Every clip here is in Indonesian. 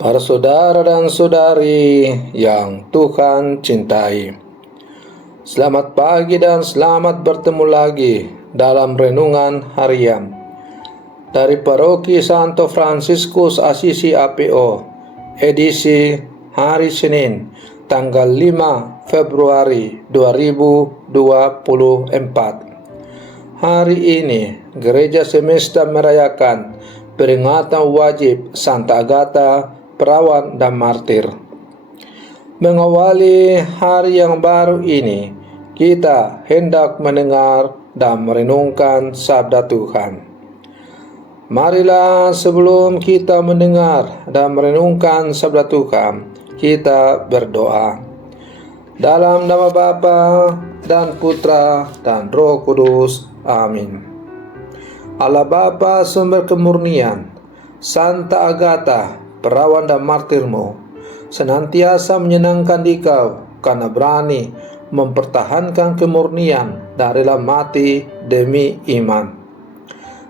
Para saudara dan saudari yang Tuhan cintai, selamat pagi dan selamat bertemu lagi dalam renungan harian dari Paroki Santo Fransiskus Assisi APO, edisi hari Senin, tanggal 5 Februari 2024. Hari ini Gereja Semesta merayakan peringatan wajib Santa Agatha, perawan dan martir. Mengawali hari yang baru ini, kita hendak mendengar dan merenungkan sabda Tuhan. Marilah sebelum kita mendengar dan merenungkan sabda Tuhan, kita berdoa. Dalam nama Bapa dan Putra dan Roh Kudus. Amin. Allah Bapa sumber kemurnian, Santa Agatha, perawan dan martirmu, senantiasa menyenangkan dikau karena berani mempertahankan kemurnian dan rela mati demi iman.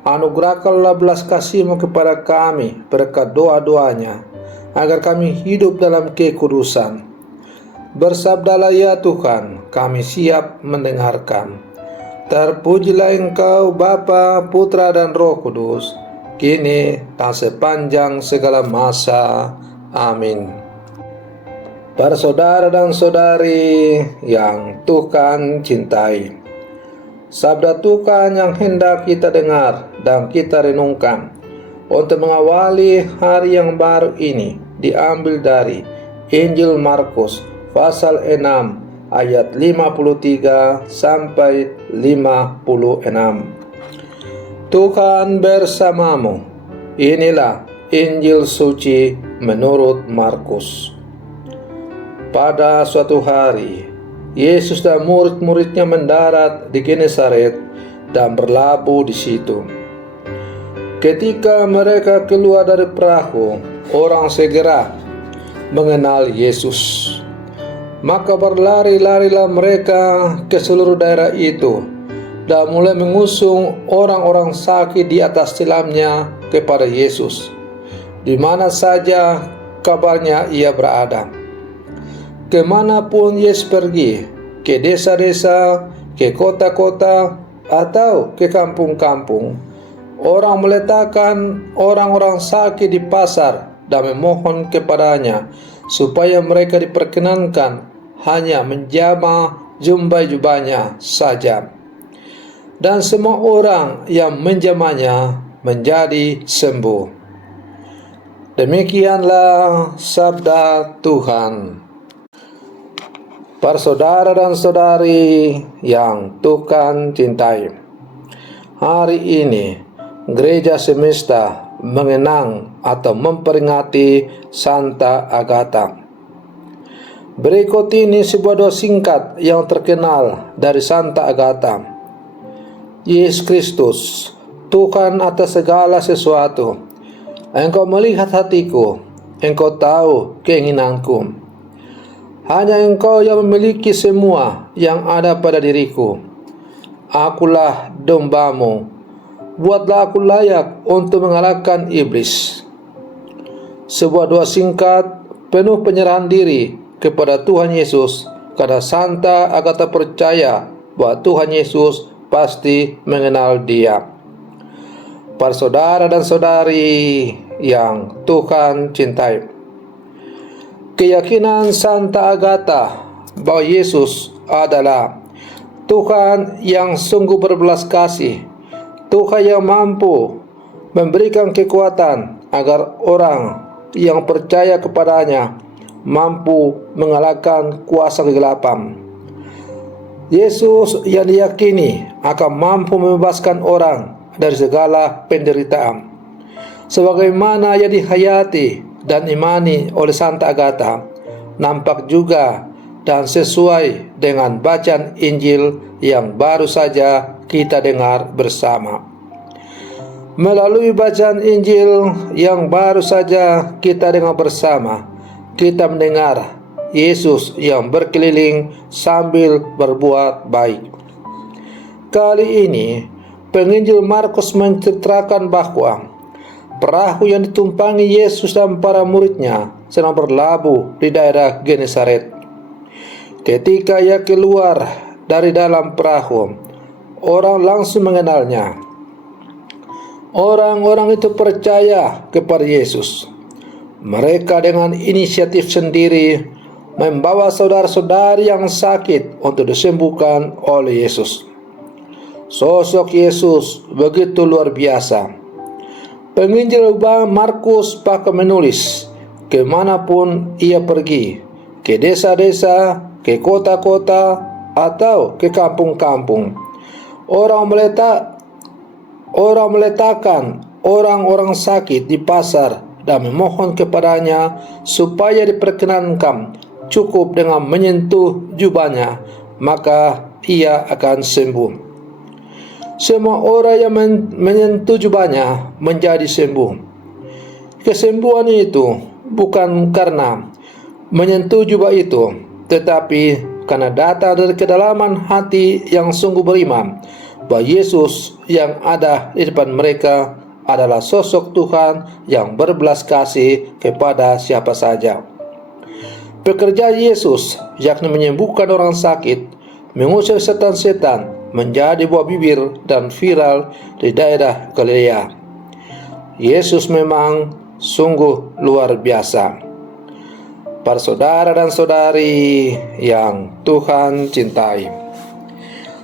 Anugerahkanlah belas kasih-Mu kepada kami berkat doa-doanya, agar kami hidup dalam kekudusan. Bersabdalah ya Tuhan, kami siap mendengarkan. Terpujilah Engkau Bapa, Putra dan Roh Kudus, kini dan sepanjang segala masa. Amin. Para saudara dan saudari yang Tuhan cintai, sabda Tuhan yang hendak kita dengar dan kita renungkan untuk mengawali hari yang baru ini diambil dari Injil Markus pasal 6 ayat 53 sampai 56. Tuhan bersamamu. Inilah Injil suci menurut Markus. Pada suatu hari, Yesus dan murid-muridnya mendarat di Genesaret dan berlabuh di situ. Ketika mereka keluar dari perahu, orang segera mengenal Yesus. Maka berlari-larilah mereka ke seluruh daerah itu dan mulai mengusung orang-orang sakit di atas tilamnya kepada Yesus, di mana saja kabarnya ia berada. Kemanapun Yesus pergi, ke desa-desa, ke kota-kota, atau ke kampung-kampung, orang meletakkan orang-orang sakit di pasar dan memohon kepadanya supaya mereka diperkenankan hanya menjamah jubah-jubahnya saja. Dan semua orang yang menjamahnya menjadi sembuh. Demikianlah sabda Tuhan. Para saudara dan saudari yang Tuhan cintai, hari ini Gereja Semesta mengenang atau memperingati Santa Agatha. Berikut ini sebuah doa singkat yang terkenal dari Santa Agatha. Yesus Kristus, Tuhan atas segala sesuatu, Engkau melihat hatiku, Engkau tahu keinginanku. Hanya Engkau yang memiliki semua yang ada pada diriku. Akulah domba-Mu, buatlah aku layak untuk mengalahkan iblis. Sebuah doa singkat penuh penyerahan diri kepada Tuhan Yesus, karena Santa Agatha percaya bahwa Tuhan Yesus pasti mengenal dia. Para saudara dan saudari yang Tuhan cintai, keyakinan Santa Agatha bahwa Yesus adalah Tuhan yang sungguh berbelas kasih, Tuhan yang mampu memberikan kekuatan agar orang yang percaya kepadanya mampu mengalahkan kuasa kegelapan. Yesus yang diyakini akan mampu membebaskan orang dari segala penderitaan, sebagaimana yang dihayati dan imani oleh Santa Agatha, nampak juga dan sesuai dengan bacaan Injil yang baru saja kita dengar bersama. Melalui bacaan Injil yang baru saja kita dengar bersama, kita mendengar Yesus yang berkeliling sambil berbuat baik. Kali ini penginjil Markus menceritakan bahwa perahu yang ditumpangi Yesus dan para muridnya sedang berlabuh di daerah Genesaret. Ketika ia keluar dari dalam perahu, orang langsung mengenalnya. Orang-orang itu percaya kepada Yesus. Mereka dengan inisiatif sendiri membawa saudara-saudari yang sakit untuk disembuhkan oleh Yesus. Sosok Yesus begitu luar biasa. Penginjil Markus bahkan menulis, kemanapun ia pergi, ke desa-desa, ke kota-kota, atau ke kampung-kampung, orang meletakkan orang-orang sakit di pasar dan memohon kepadanya supaya diperkenankan cukup dengan menyentuh jubahnya, maka ia akan sembuh. Semua orang yang menyentuh jubahnya menjadi sembuh. Kesembuhan itu bukan karena menyentuh jubah itu, tetapi karena datang dari kedalaman hati yang sungguh beriman bahwa Yesus yang ada di depan mereka adalah sosok Tuhan yang berbelas kasih kepada siapa saja. Pekerjaan Yesus, yakni menyembuhkan orang sakit, mengusir setan-setan, menjadi buah bibir dan viral di daerah Galilea. Yesus memang sungguh luar biasa. Para saudara dan saudari yang Tuhan cintai,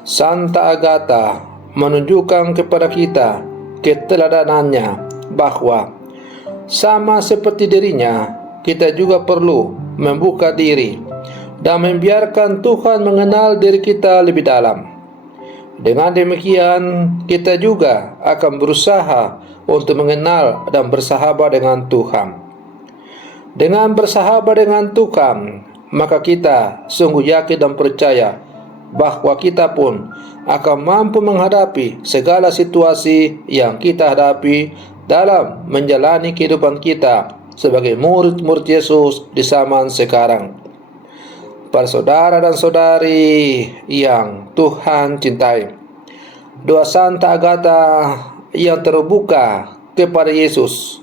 Santa Agatha menunjukkan kepada kita keteladanannya bahwa sama seperti dirinya, kita juga perlu membuka diri dan membiarkan Tuhan mengenal diri kita lebih dalam. Dengan demikian, kita juga akan berusaha untuk mengenal dan bersahabat dengan Tuhan. Dengan bersahabat dengan Tuhan, maka kita sungguh yakin dan percaya bahwa kita pun akan mampu menghadapi segala situasi yang kita hadapi dalam menjalani kehidupan kita sebagai murid-murid Yesus di zaman sekarang. Para saudara dan saudari yang Tuhan cintai, doa Santa Agatha yang terbuka kepada Yesus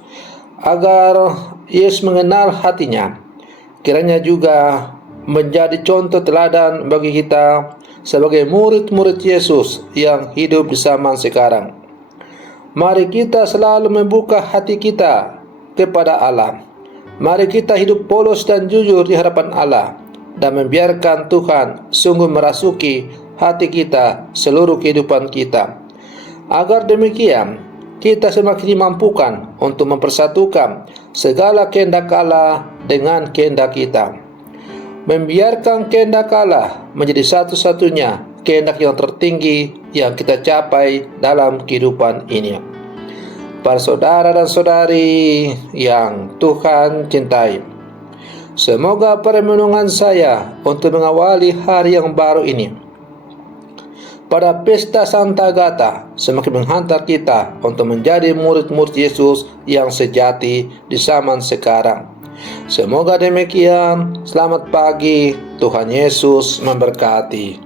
agar Yesus mengenal hatinya, kiranya juga menjadi contoh teladan bagi kita sebagai murid-murid Yesus yang hidup di zaman sekarang. Mari kita selalu membuka hati kita kepada Allah. Mari kita hidup polos dan jujur di hadapan Allah, dan membiarkan Tuhan sungguh merasuki hati kita seluruh kehidupan kita. Agar demikian, kita semakin dimampukan untuk mempersatukan segala kehendak Allah dengan kehendak kita. Membiarkan kehendak Allah menjadi satu-satunya kehendak yang tertinggi yang kita capai dalam kehidupan ini. Para saudara dan saudari yang Tuhan cintai, semoga perenungan saya untuk mengawali hari yang baru ini pada pesta Santa Agatha semakin menghantar kita untuk menjadi murid-murid Yesus yang sejati di zaman sekarang. Semoga demikian. Selamat pagi, Tuhan Yesus memberkati.